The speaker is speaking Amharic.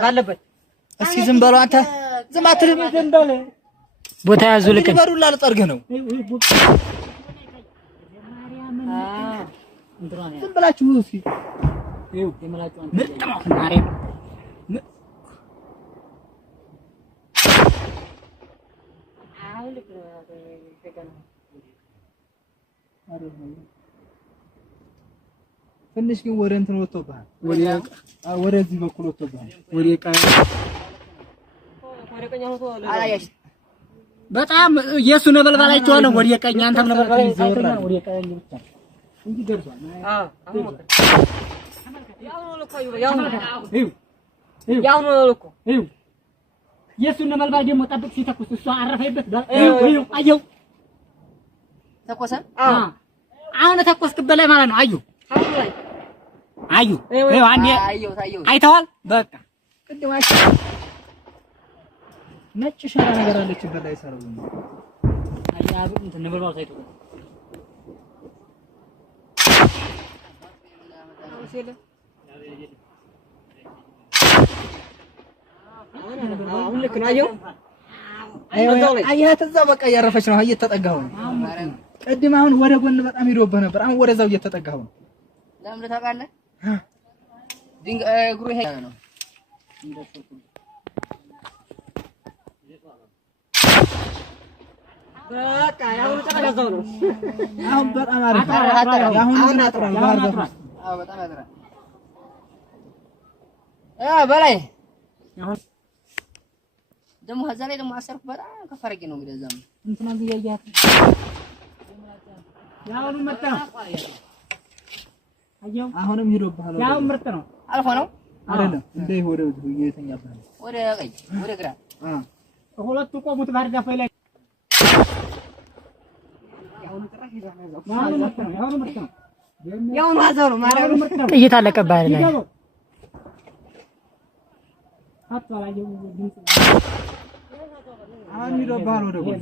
ባለበት እስኪ ዝም በለው አንተ ዝም አትልም ዝም በል ቦታ ያዙ ልክ በሩላ ልጠርግህ ነው ዝም ብላችሁ እስኪ ይው የመላችሁ አንተ ምጥማት ማርያም ትንሽ ግን ወደ እንትን ወጥቶብሃል ወደዚህ በኩል ወጥቶብሃል ወደ ቀኝ በጣም የሱ ነበልባላችሁ ነው ወደ ቀኝ አንተም ነበልባል ይዘውራ ወደ ቀኝ ብቻ እንጂ ደርሷል ያው ነው እኮ የሱ ነበልባል ደግሞ ጠብቅ ሲተኩስ እሱ አረፈይበት አየው ተኮሰ አሁን ተኮስክበት ላይ ማለት ነው አዩ አንዴ አይተዋል በቃ ቅድማሽ ነጭ ሸራ ነገር አለችበት ላይ ሰራው አያብ እንትን ነበልባል ሳይቶ አሁን ልክ ነው አየው አያት እዛ በቃ ያረፈች ነው እየተጠጋው ነው ቅድም አሁን ወደ ጎን በጣም ሄዶብህ ነበር አሁን ወደዛው እየተጠጋው ነው ለምን ታውቃለህ እግሩ ይሄ ነው በቃ ያው ተጠጋው ነው አሁን በጣም አሪፍ አሁን አጥራው ባህር ዛፍ አዎ በጣም ያጥራል በላይ አሁን ደሞ ሀዛ ላይ ደሞ አሰርኩ በጣም ከፈረቂ ነው እንግዲህ እዛም እንትና ይያያት ያውኑ መጣ አየው አሁንም ሄዶብሃል ያው ምርጥ ነው አልሆነው አይደለም እንደ ወደ እየተኛብህ ወደ ቀኝ ወደ ግራ ሁለቱ ቆሙት ባህር ዛፍ ላይ ያውኑ ጥራሽ ይዛው ያውኑ ምርጥ ነው ያውኑ ሀዛው ነው ማርያም ምርጥ ነው ጥይት አለቀብህ ላይ አጥላየው ድምጽ አሁን ሄዶብሃል ወደ ጎን